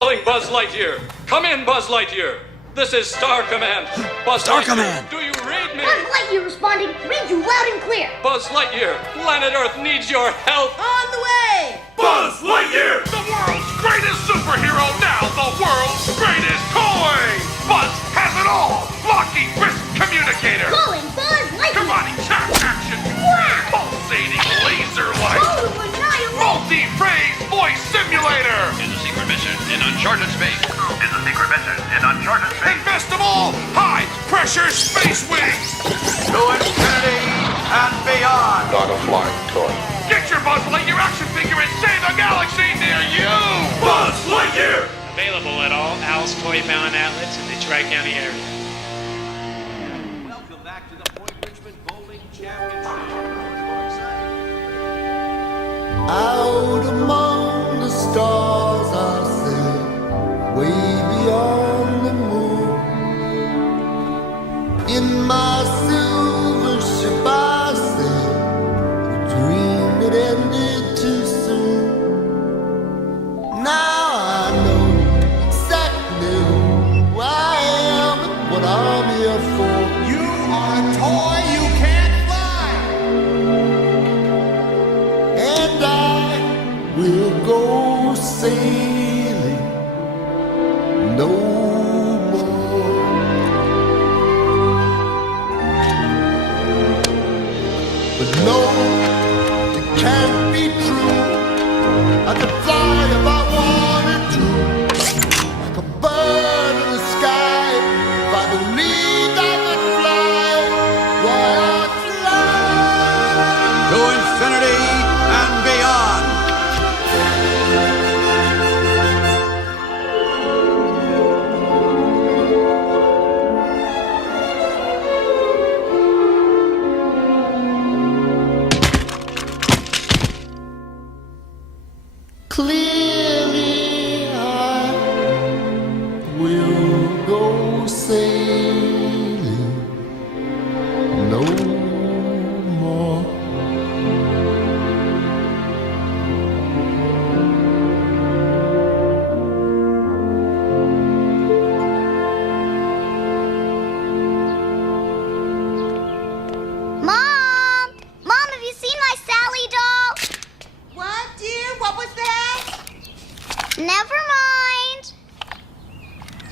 Calling Buzz Lightyear. Come in, Buzz Lightyear. This is Star Command. Buzz Star Lightyear, Command. Do you read me? Buzz Lightyear responding. Read you loud and clear. Buzz Lightyear, planet Earth needs your help. On the way. Buzz Lightyear, the world's greatest superhero, now the world's greatest toy! Buzz has it all! Locking wrist communicator! Calling Buzz Lightyear. Karate chop action! Wow. Pulsating laser light! Total annihilation. Multi-phase voice simulator! Is a secret mission in uncharted space. Is a secret mission in uncharted space. And best of all, high-pressure space wings! To infinity and beyond. Not a flying toy. Get your Buzz Lightyear action figure and save a galaxy near you! Buzz Lightyear! Available at all Al's Toy Bound outlets in the Tri-County area. Welcome back to the Point Richmond Bowling Championship. Out among the stars I sit, way beyond the moon. In my silver ship I sail, the dream that ended too soon. Now I know exactly who I am and what I'm here for. You are a toy you can't fly. And I will go sailing no more. But no, it can't be true. I could fly if I wanted to, like a bird in the sky. If I believed I could fly, why I'd fly. To infinity and beyond. Clear